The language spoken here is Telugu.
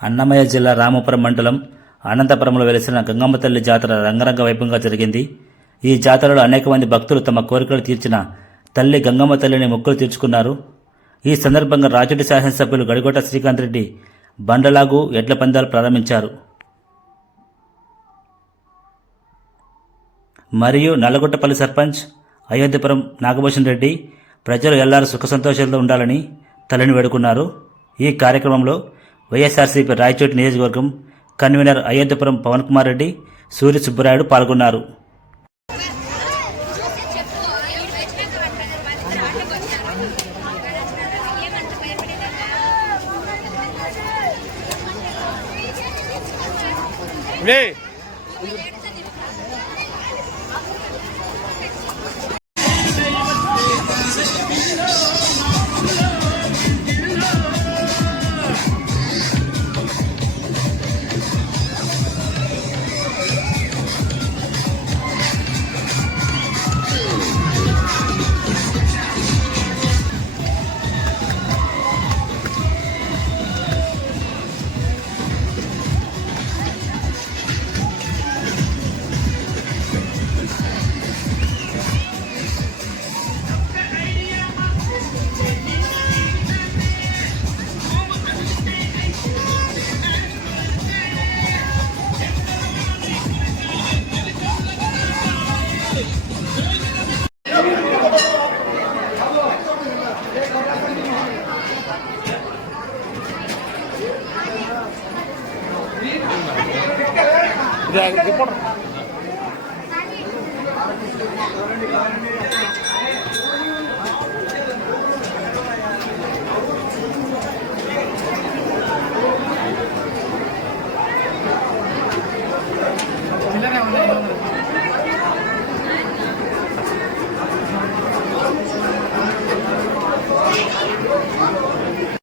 అన్నమయ్య జిల్లా రామాపురం మండలం అనంతపురంలో వెలిసిన గంగమ్మ తల్లి జాతర రంగరంగ వైభవంగా జరిగింది. ఈ జాతరలో అనేక మంది భక్తులు తమ కోరికలు తీర్చిన తల్లి గంగమ్మ తల్లిని మొక్కులు తీర్చుకున్నారు. ఈ సందర్భంగా రాజోటి శాసనసభ్యులు గడికోట శ్రీకాంత్ రెడ్డి బండలాగు ఎడ్ల పందాలు ప్రారంభించారు. మరియు నల్లగొట్టపల్లి సర్పంచ్ అయోధ్యపురం నాగభూషణ్ రెడ్డి ప్రజలు ఎల్లారూ సుఖ సంతోషాలతో ఉండాలని తల్లిని వేడుకున్నారు. ఈ కార్యక్రమంలో వైఎస్ఆర్సీపీ రాయచోటి నియోజకవర్గం కన్వీనర్ అయోధ్యపురం పవన్ కుమార్ రెడ్డి, సూర్య సుబ్బరాయుడు పాల్గొన్నారు. రిపోర్టర్